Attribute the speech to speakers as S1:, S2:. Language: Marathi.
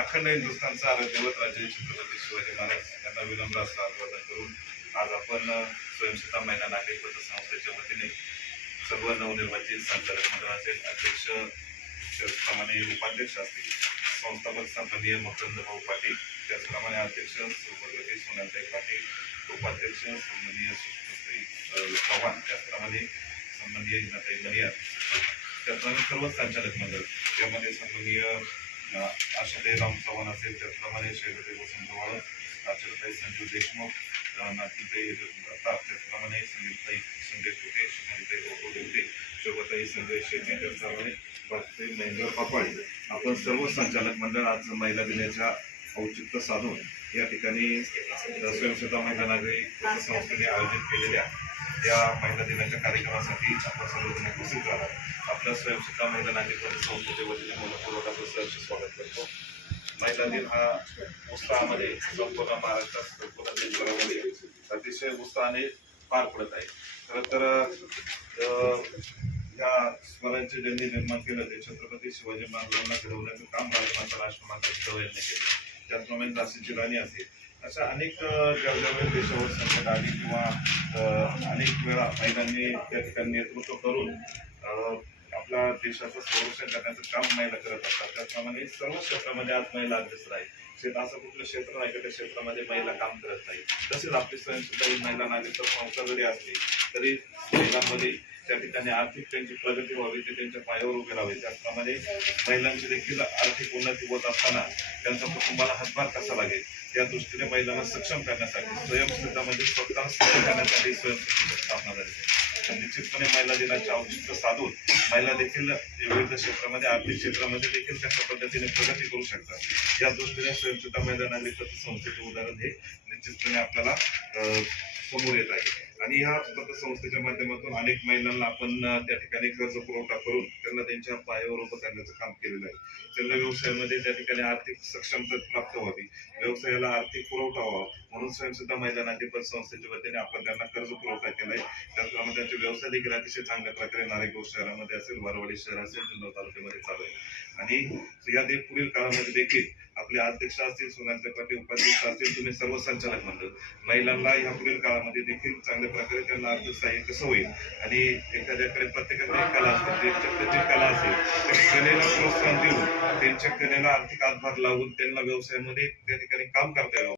S1: अखंड हिंदुस्थानचा आरोग्यवत राजे छत्रपती शिवाजी महाराज यांना विनम्र असं अभिवादन करून आज आपण अ, स्वयंसेवा महिला नागरिक पतसंस्थेच्या वतीने सर्व नवनिर्वाचित संचालक मंडळाचे अध्यक्ष त्याचप्रमाणे उपाध्यक्ष असतील संस्थापक संपदीय मकरंदभाऊ पाटील त्याचप्रमाणे अध्यक्ष सुभद्रती सोनाताई पाटील उपाध्यक्ष सन्माननीय सुष्मिताई चव्हाण त्याचप्रमाणे सन्माननीय हिनाताई मनियार त्याचप्रमाणे सर्व संचालक मंडळ यामध्ये सन्माननीय आशाताई राम चव्हाण असेल त्याचप्रमाणे शैलताई वसंत वाळत आचार्यताई संजीव देशमुख नातीताई दत्ता त्याचप्रमाणे संगीताई संजय कुटे सुनीताई गौरव देवते शोभाताई संजय शेट्टी त्याचप्रमाणे बाकीताई महेंद्र पापाळी आपण सर्व संचालक मंडळ आज महिला दिनाच्या औचित्य साधून या ठिकाणी स्वयंसेवा महिला नागरी संस्थेने आयोजित केलेल्या या महिला दिनाच्या कार्यक्रमासाठी आपण सर्वजण उपस्थित झाला आपल्या स्वयंसेवा महिला नागरिक संस्थेच्या वतीने मनपूर्वक सहर्ष स्वागत करतो. महिला दिन हा उत्साहामध्ये संपूर्ण महाराष्ट्रात संपूर्ण देशभरामध्ये अतिशय उत्साहाने पार पडत आहे. खरं तर ह्या या स्मरणचे ज्यांनी निर्माण केलं ते छत्रपती शिवाजी महाराजांना घडवण्याचं काम महाराष्ट्र राष्ट्रमाता यांनी केलं. त्याचप्रमाणे झाशीची राणी असेल. अशा अनेक अं, ज्या देशावर संकट आली किंवा अनेक वेळा महिलांनी त्या ठिकाणी नेतृत्व करून आपल्या देशाचं संरक्षण करण्याचं काम महिला करत असतात. त्याचप्रमाणे सर्व क्षेत्रामध्ये आज महिला अग्रेसर आहे शेत असं कुठलं क्षेत्र नाही का त्या क्षेत्रामध्ये महिला काम करत नाही तसेच आपली स्वयंसुद्धा ही महिला नागरिक संस्था जरी असली तरी महिलांमध्ये त्या ठिकाणी आर्थिक त्यांची प्रगती व्हावी ते त्यांच्या पायावर उभे राहावे. त्याचप्रमाणे महिलांची देखील आर्थिक उन्नती होत असताना त्यांचा कुटुंबाला हातभार कसा लागेल? या दृष्टीने महिलांना सक्षम करण्यासाठी स्वयंस्थिता म्हणजे स्वतः सक्षम करण्यासाठी स्वयंस्थितीची स्थापना झाली. आहे. तर निश्चितपणे महिला दिनाचे औचित्य साधून महिला देखील विविध क्षेत्रामध्ये आर्थिक क्षेत्रामध्ये देखील कशा पद्धतीने प्रगती करू शकतात? या दृष्टीने स्वयंसुद्धा महिला नागरिक संस्थेचे उदाहरण हे निश्चितपणे आपल्याला समोर येत आहे. आणि ह्या पतसंस्थेच्या माध्यमातून अनेक महिलांना आपण त्या ठिकाणी कर्ज पुरवठा करून त्यांना त्यांच्या पायावर उभं करण्याचं काम केलेलं आहे. त्यांना व्यवसायामध्ये त्या ठिकाणी आर्थिक सक्षमता प्राप्त व्हावी. व्यवसायाला आर्थिक पुरवठा व्हावा. म्हणून स्वयंसेवा महिला पतसंस्थेच्या वतीने आपण त्यांना कर्ज पुरवठा केलाय. त्याचप्रमाणे त्यांचे व्यवसाय देखील अतिशय चांगल्या प्रकारे नारेगाव शहरामध्ये असेल वारवाडी शहर असेल जुन्नर तालुक्यामध्ये चालू आहे. आणि या पुढील काळामध्ये देखील आपले अध्यक्ष असतील सोनालते पाटील उपाध्यक्ष असतील तुम्ही सर्व संचालक मंडळ महिलांना या पुढील काळामध्ये देखील चांगल्या प्रकारे त्यांना आर्थिक सहाय्य कसं होईल? आणि एखाद्याकडे प्रत्येकाकडे एक कला असते ज्यांच्याकडे जी कला असेल त्या कलेला प्रोत्साहन देऊन त्यांच्या कलेला आर्थिक हातभार लावून त्यांना व्यवसायामध्ये त्या ठिकाणी काम करता यावं.